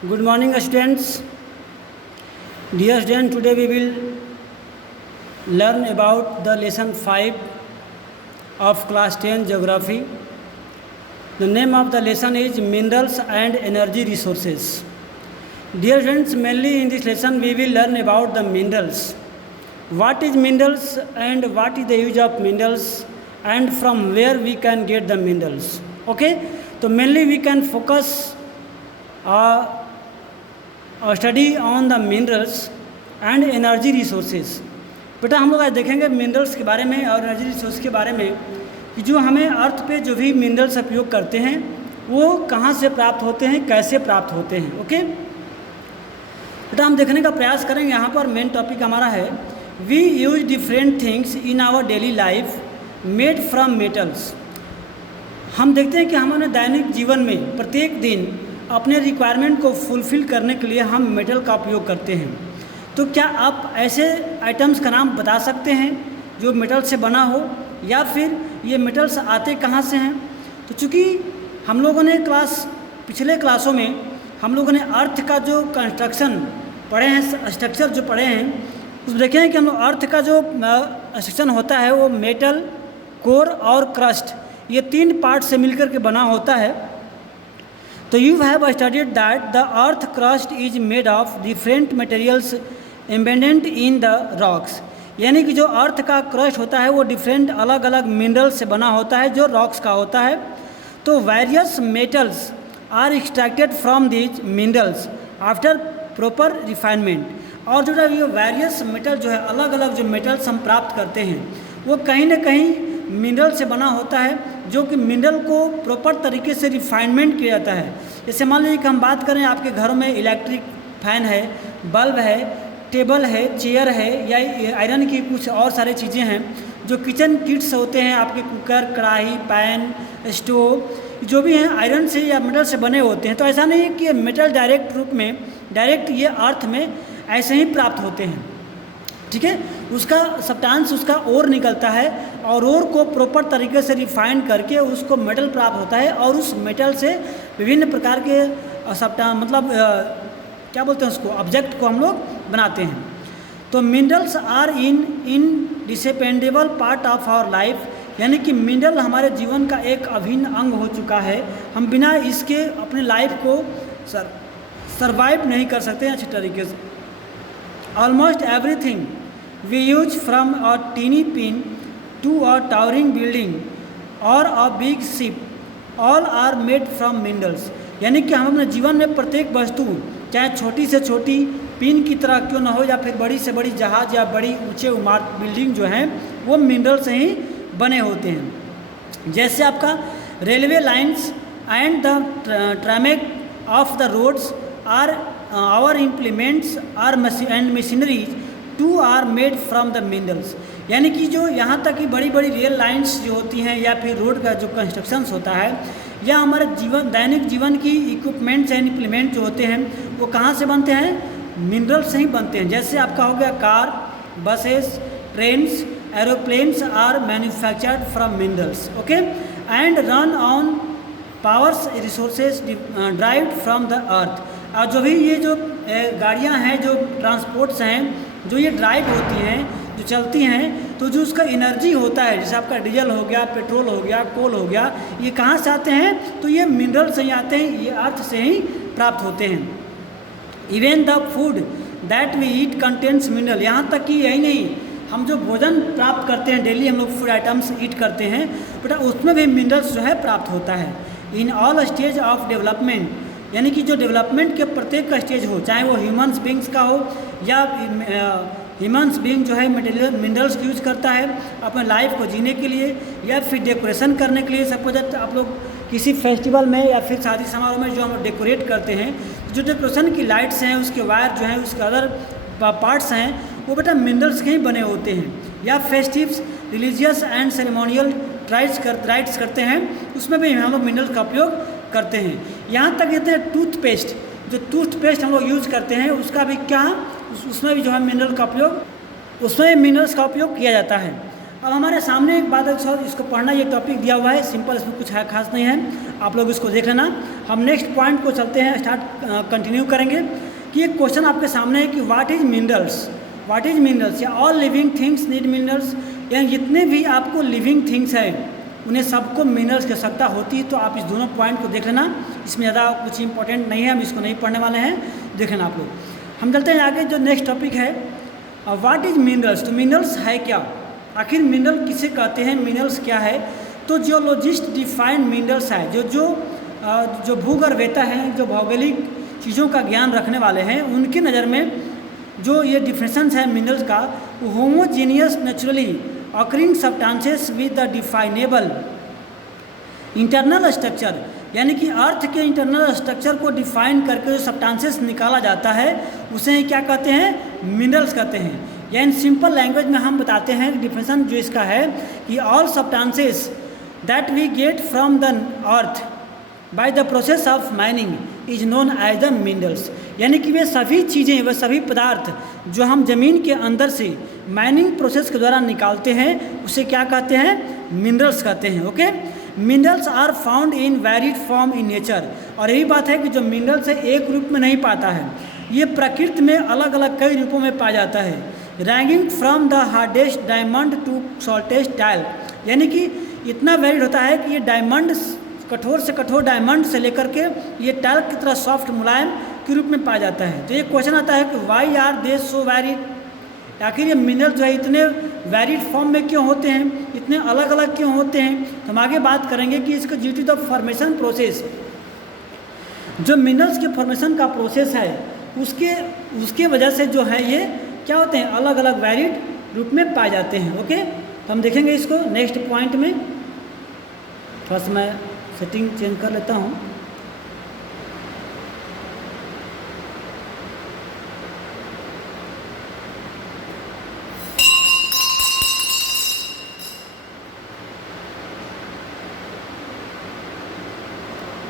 Good morning, students. Dear students, today we will learn about the lesson 5 of class 10 geography. The name of the lesson is Minerals and Energy Resources. Dear students, mainly in this lesson we will learn about the minerals. What is minerals and what is the use of minerals and from where we can get the minerals. Okay, so mainly we can focus study on the minerals and energy resources. बेटा हम लोग आज देखेंगे minerals के बारे में और energy resource के बारे में कि जो हमें अर्थ पे जो भी मिनरल्स उपयोग करते हैं वो कहाँ से प्राप्त होते हैं, कैसे प्राप्त होते हैं। ओके बेटा हम देखने का प्रयास करेंगे। यहाँ पर मेन टॉपिक हमारा है we use different things in our daily life made from metals. हम देखते हैं कि हम अपने दैनिक जीवन में प्रत्येक दिन अपने रिक्वायरमेंट को फुलफ़िल करने के लिए हम मेटल का उपयोग करते हैं। तो क्या आप ऐसे आइटम्स का नाम बता सकते हैं जो मेटल से बना हो, या फिर ये मेटल्स आते कहाँ से हैं? तो चूँकि हम लोगों ने पिछले क्लासों में हम लोगों ने अर्थ का जो कंस्ट्रक्शन पढ़े हैं, स्ट्रक्चर जो पढ़े हैं, उसमें देखे हैं कि हम लोग अर्थ का जो स्ट्रक्चर होता है वो मेटल, कोर और क्रस्ट, ये 3 पार्ट से मिलकर के बना होता है। तो you have studied that the earth crust is made of different materials embedded in the rocks. यानी कि जो अर्थ का क्रस्ट होता है वो डिफरेंट अलग अलग मिनरल से बना होता है जो रॉक्स का होता है। तो various metals are extracted from these minerals after proper refinement. और जो ये वेरियस मेटल जो है, अलग अलग जो मेटल्स हम प्राप्त करते हैं वो कहीं ना कहीं मिनरल से बना होता है, जो कि मिनरल को प्रॉपर तरीके से रिफाइनमेंट किया जाता है। जैसे मान लीजिए कि हम बात करें आपके घरों में इलेक्ट्रिक फैन है, बल्ब है, टेबल है, चेयर है, या आयरन की कुछ और सारी चीज़ें हैं जो किचन किट्स होते हैं, आपके कुकर, कढ़ाई, पैन, स्टोव, जो भी हैं आयरन से या मेटल से बने होते हैं। तो ऐसा नहीं है कि मेटल डायरेक्ट ये अर्थ में ऐसे ही प्राप्त होते हैं। ठीक है, उसका सब्सटेंस, उसका ओर निकलता है और ओर को प्रॉपर तरीके से रिफाइन करके उसको मेटल प्राप्त होता है, और उस मेटल से विभिन्न प्रकार के क्या बोलते हैं उसको, ऑब्जेक्ट को हम लोग बनाते हैं। तो minerals are indispensable part of our life. यानी कि मिनरल हमारे जीवन का एक अभिन्न अंग हो चुका है। हम बिना इसके अपने लाइफ को सर्वाइव नहीं कर सकते अच्छी तरीके से। Almost everything we use from a teeny pin to a towering building or a big ship all are made from minerals। यानी कि हम अपने जीवन में प्रत्येक वस्तु, चाहे छोटी से छोटी पिन की तरह क्यों ना हो, या फिर बड़ी से बड़ी जहाज या बड़ी ऊंचे इमारत, बिल्डिंग जो हैं वो मिनरल से ही बने होते हैं। जैसे आपका railway lines and the tarmac of the roads are our implements are and machineries too are made from the minerals। यानी कि जो यहाँ तक कि बड़ी बड़ी रेल लाइंस जो होती हैं, या फिर रोड का जो कंस्ट्रक्शंस होता है, या हमारे दैनिक जीवन की इक्विपमेंट्स एंड इम्प्लीमेंट जो होते हैं वो कहाँ से बनते हैं? मिनरल से ही बनते हैं। जैसे आपका हो गया car, buses, trains, aeroplanes are manufactured from minerals. Okay, and run on powers resources derived from the earth. और जो भी ये जो गाड़ियाँ हैं, जो ट्रांसपोर्ट्स हैं, जो ये ड्राइव होती हैं, जो चलती हैं, तो जो उसका एनर्जी होता है, जैसे आपका डीजल हो गया, पेट्रोल हो गया, कोल हो गया, ये कहाँ से आते हैं? तो ये मिनरल से ही आते हैं, ये अर्थ से ही प्राप्त होते हैं। Even the food that we eat contains mineral. यहाँ तक कि यही नहीं, हम जो भोजन प्राप्त करते हैं, डेली हम लोग फूड आइटम्स ईट करते हैं, बेटा उसमें भी मिनरल्स जो है प्राप्त होता है। In all stage of development, यानी कि जो डेवलपमेंट के प्रत्येक का स्टेज हो, चाहे वो ह्यूमन्स बींग्स का हो, या ह्यूमन्स बींग जो है मिनरल्स का यूज करता है अपने लाइफ को जीने के लिए, या फिर डेकोरेशन करने के लिए। सपोज आप लोग किसी फेस्टिवल में या फिर शादी समारोह में जो हम डेकोरेट करते हैं, जो डेकोरेशन की लाइट्स हैं, उसके वायर जो हैं, उसके अदर पार्ट्स हैं, वो बेटा मिनरल्स के ही बने होते हैं। या festives, religious and ceremonial rights करते हैं, उसमें भी हम लोग मिनरल का उपयोग करते हैं। यहाँ तक कहते हैं टूथपेस्ट, जो टूथपेस्ट हम लोग यूज़ करते हैं उसका भी क्या, उसमें भी जो है मिनरल का उपयोग, उसमें मिनरल्स का उपयोग किया जाता है। अब हमारे सामने एक बात है सर, इसको पढ़ना, ये टॉपिक दिया हुआ है, सिंपल, इसमें कुछ है खास नहीं है, आप लोग इसको देख लेना। हम नेक्स्ट पॉइंट को चलते हैं, कंटिन्यू करेंगे कि एक क्वेश्चन आपके सामने है कि what is minerals, what is minerals, या all living things need minerals, या जितने भी आपको लिविंग थिंग्स है उन्हें सबको मिनरल्स की आवश्यकता होती है। तो आप इस दोनों पॉइंट को देख लेना, इसमें ज़्यादा कुछ इंपॉर्टेंट नहीं है, हम इसको नहीं पढ़ने वाले हैं, देख लेना आप लोग। हम चलते हैं आगे, जो नेक्स्ट टॉपिक है व्हाट इज मिनरल्स। तो मिनरल्स है क्या, आखिर मिनरल किसे कहते हैं, मिनरल्स क्या है। तो जियोलॉजिस्ट डिफाइन मिनरल्स है, जो भूगर्भवेता हैं, जो भौगोलिक चीज़ों का ज्ञान रखने वाले हैं, उनकी नज़र में जो ये डिफिनेशंस है मिनरल्स का, homogeneous naturally occurring substances with the definable internal structure, यानी कि अर्थ के इंटरनल स्ट्रक्चर को डिफाइन करके जो सब्सटेंसेस निकाला जाता है उसे क्या कहते हैं, मिनरल्स कहते हैं। या इन सिंपल लैंग्वेज में हम बताते हैं डिफिनेशन जो इसका है कि all substances that we get from the earth by the process of mining is known as the minerals, यानी कि वे सभी चीज़ें, वे सभी पदार्थ जो हम ज़मीन के अंदर से माइनिंग प्रोसेस के द्वारा निकालते हैं उसे क्या कहते हैं, मिनरल्स कहते हैं। Okay, minerals are found in varied form in nature, और यही बात है कि जो मिनरल्स है एक रूप में नहीं पाता है, ये प्रकृति में अलग अलग कई रूपों में पाया जाता है, ranking from the hardest diamond to softest talc, यानी कि इतना वेरिड होता है कि ये डायमंड, कठोर से कठोर डायमंड से लेकर के ये टाइल की तरह सॉफ्ट मुलायम के रूप में पाया जाता है। तो ये क्वेश्चन आता है कि why are they so varied, आखिर ये मिनरल जो है इतने वेरिड फॉर्म में क्यों होते हैं, इतने अलग अलग क्यों होते हैं। तो हम आगे बात करेंगे कि इसको due to the formation process, जो मिनरल्स के फॉर्मेशन का प्रोसेस है उसके वजह से जो है ये क्या होते हैं, अलग अलग वेरिड रूप में पाए जाते हैं। ओके, तो हम देखेंगे इसको नेक्स्ट पॉइंट में। थोड़ा सा मैं सेटिंग चेंज कर लेता हूँ।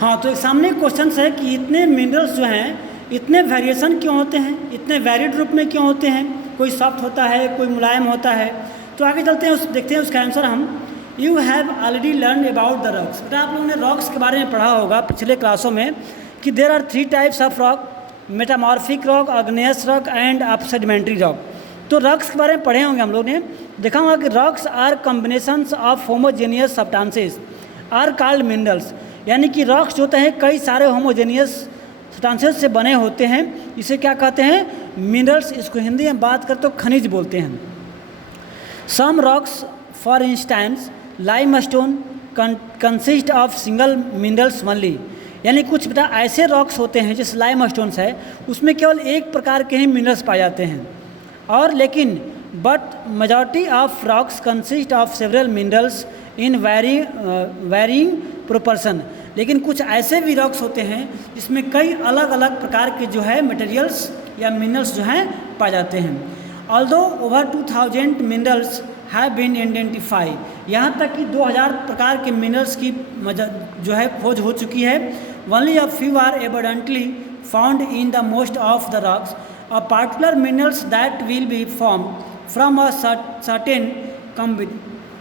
हाँ, तो सामने क्वेश्चन है कि इतने मिनरल्स जो हैं इतने वेरिएशन क्यों होते हैं, इतने वेरिड रूप में क्यों होते हैं, कोई सॉफ्ट होता है, कोई मुलायम होता है। तो आगे चलते हैं, देखते हैं उसका आंसर हम। You have already learn about the rocks, बेटा आप लोगों ने रॉक्स के बारे में पढ़ा होगा पिछले क्लासों में कि there are 3 types of rock, metamorphic rock, igneous rock and of sedimentary rock. तो रॉक्स के बारे में पढ़े होंगे हम लोग ने, देखा होगा कि rocks are combinations of homogeneous substances are called minerals, यानी कि रॉक्स जो होते हैं कई सारे होमोजेनियस सब्सटेंसेस से बने होते हैं, इसे क्या कहते हैं, मिनरल्स। इसको हिंदी में बात करें तो खनिज बोलते हैं। Some rocks for instance limestone consist of single minerals only, यानी कुछ बेटा ऐसे रॉक्स होते हैं जैसे लाइमस्टोन्स है, उसमें केवल एक प्रकार के ही मिनरल्स पाए जाते हैं, और लेकिन but majority of rocks consist of several minerals in varying proportion, लेकिन कुछ ऐसे भी रॉक्स होते हैं जिसमें कई अलग अलग प्रकार के जो है मटेरियल्स या मिनरल्स जो हैं पाए जाते हैं। Although over 2000 minerals have been identify, यहाँ तक कि 2000 प्रकार के मिनरल्स की जो है खोज हो चुकी है। Only a few are abundantly found in the most of the rocks, a particular minerals that will be form from a certain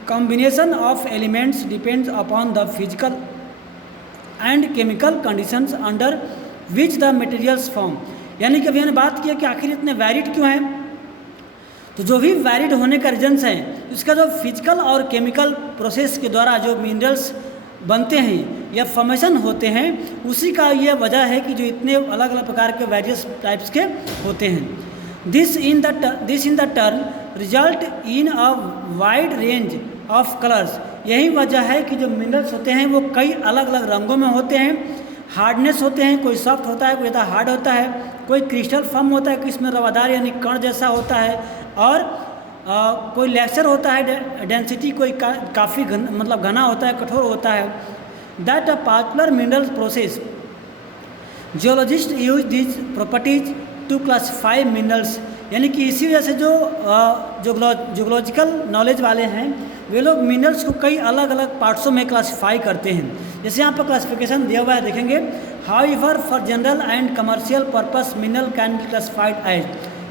combination of elements depends upon the physical and chemical conditions under which the materials form, यानी कि अभी हमने बात किया कि आखिर इतने varied क्यों हैं। तो जो भी वैरिड होने का रीजन्स है, उसका जो फिजिकल और केमिकल प्रोसेस के द्वारा जो मिनरल्स बनते हैं या फॉर्मेशन होते हैं, उसी का ये वजह है कि जो इतने अलग अलग प्रकार के वेरियस टाइप्स के होते हैं। This in the turn result in a wide range of colours, यही वजह है कि जो मिनरल्स होते हैं वो कई अलग अलग रंगों में होते हैं, हार्डनेस होते हैं, कोई सॉफ्ट होता है, कोई ज़्यादा हार्ड होता है, कोई क्रिस्टल फॉर्म होता है, किसमें रवादार यानी कण जैसा होता है, और कोई लेक्चर होता है डेंसिटी, कोई काफ़ी मतलब घना होता है, कठोर होता है। That a particular mineral process geologist use this properties to classify minerals, यानी कि इसी वजह से जो जियोलॉजिकल नॉलेज वाले हैं वे लोग मिनरल्स को कई अलग अलग पार्ट्सों में क्लासीफाई करते हैं। जैसे यहाँ पर क्लासिफिकेशन दिया हुआ है, देखेंगे। However for general and commercial purpose mineral can be classified as,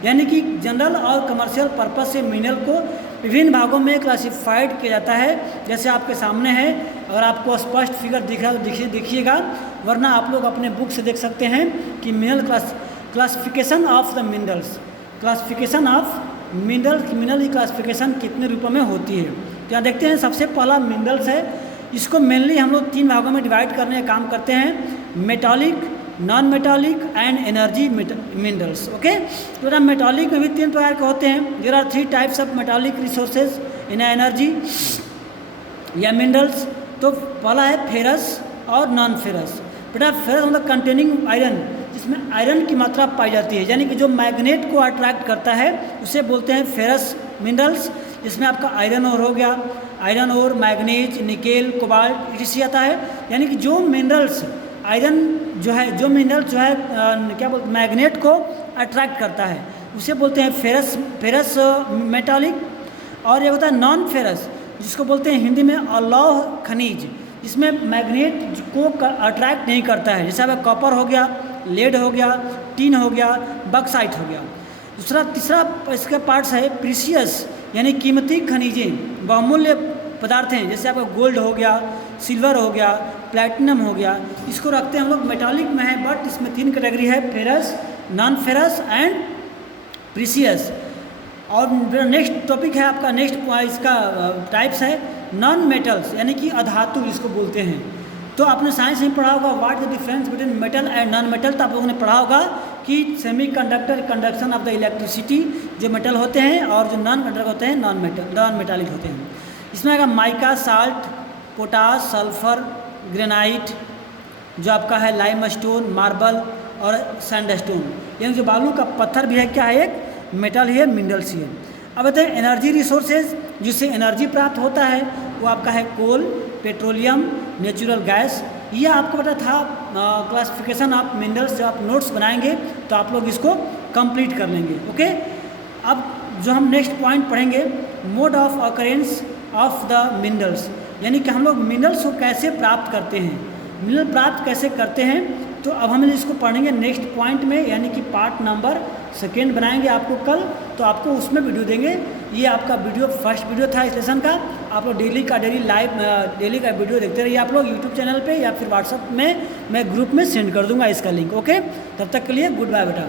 यानी कि जनरल और कमर्शियल पर्पस से मिनरल को विभिन्न भागों में क्लासिफाइड किया जाता है, जैसे आपके सामने है। अगर आपको स्पष्ट फिगर दिख रहा है तो देखिएगा, वरना आप लोग अपने बुक से देख सकते हैं कि classification of the minerals, classification of mineral की क्लासिफिकेशन कितने रूपों में होती है। तो यहाँ देखते हैं, सबसे पहला मिनरल्स है, इसको मेनली हम लोग 3 भागों में डिवाइड करने का काम करते हैं, metallic, non metallic and energy minerals. Okay, तो मेटालिक में भी 3 प्रकार के होते हैं। There are 3 types of metallic resources in energy या मिनरल्स। तो पहला है फेरस और नॉन फेरस। बेटा फेरस मतलब कंटेनिंग आयरन, जिसमें आयरन की मात्रा पाई जाती है, यानी कि जो मैग्नेट को अट्रैक्ट करता है उसे बोलते हैं फेरस मिनरल्स, जिसमें आपका आयरन ओर हो गया, iron ore, manganese, nickel, cobalt इसी आता है। यानी कि जो मिनरल्स आयरन जो है, जो मिनरल जो है क्या बोलते मैग्नेट को अट्रैक्ट करता है उसे बोलते हैं फेरस मेटालिक। और ये होता है नॉन फेरस, जिसको बोलते हैं हिंदी में अलौह खनिज, जिसमें मैग्नेट को अट्रैक्ट नहीं करता है, जैसे अब कॉपर हो गया, लेड हो गया, टीन हो गया, बक्साइट हो गया। तीसरा इसका पार्ट्स है प्रीशियस, यानी कीमती खनिजें, बहुमूल्य पदार्थ हैं, जैसे आपका गोल्ड हो गया, सिल्वर हो गया, प्लैटिनम हो गया, इसको रखते हैं हम लोग मेटालिक में है। बट इसमें 3 कैटेगरी है, ferrous, non ferrous and precious. और नेक्स्ट टॉपिक है आपका, नेक्स्ट इसका टाइप्स है नॉन मेटल्स, यानी कि अधातु जिसको बोलते हैं। तो आपने साइंस में पढ़ा होगा what the difference between metal and non metal. तो आप लोगों ने पढ़ा होगा कि semiconductor conduction of the electricity, जो मेटल होते हैं, और जो नॉन कंडक्टर होते हैं नॉन मेटालिक होते हैं। इसमें आएगा mica, salt, potash, sulphur, granite, जो आपका है लाइम स्टोन, मार्बल और सैंडस्टोन, यानी जो बालू का पत्थर भी है, क्या है, एक मेटल ही है, मिनरल्स ही है। अब बताएं एनर्जी रिसोर्सेज, जिससे एनर्जी प्राप्त होता है, वो आपका है कोल, पेट्रोलियम, नेचुरल गैस। ये आपको पता था क्लासिफिकेशन ऑफ मिनरल्स, जब आप नोट्स बनाएंगे तो आप लोग इसको कंप्लीट कर लेंगे। ओके, अब जो हम नेक्स्ट पॉइंट पढ़ेंगे, mode of occurrence of the minerals, यानी कि हम लोग मिनरल्स को कैसे प्राप्त करते हैं, मिनरल प्राप्त कैसे करते हैं। तो अब हम इसको पढ़ेंगे नेक्स्ट पॉइंट में, यानी कि पार्ट नंबर 2 बनाएंगे आपको कल, तो आपको उसमें वीडियो देंगे। ये आपका वीडियो फर्स्ट वीडियो था इस लेसन का। आप लोग डेली का वीडियो देखते रहिए आप लोग यूट्यूब चैनल पे, या फिर व्हाट्सएप में मैं ग्रुप में सेंड कर दूंगा इसका लिंक। ओके, तब तक के लिए गुड बाय बेटा।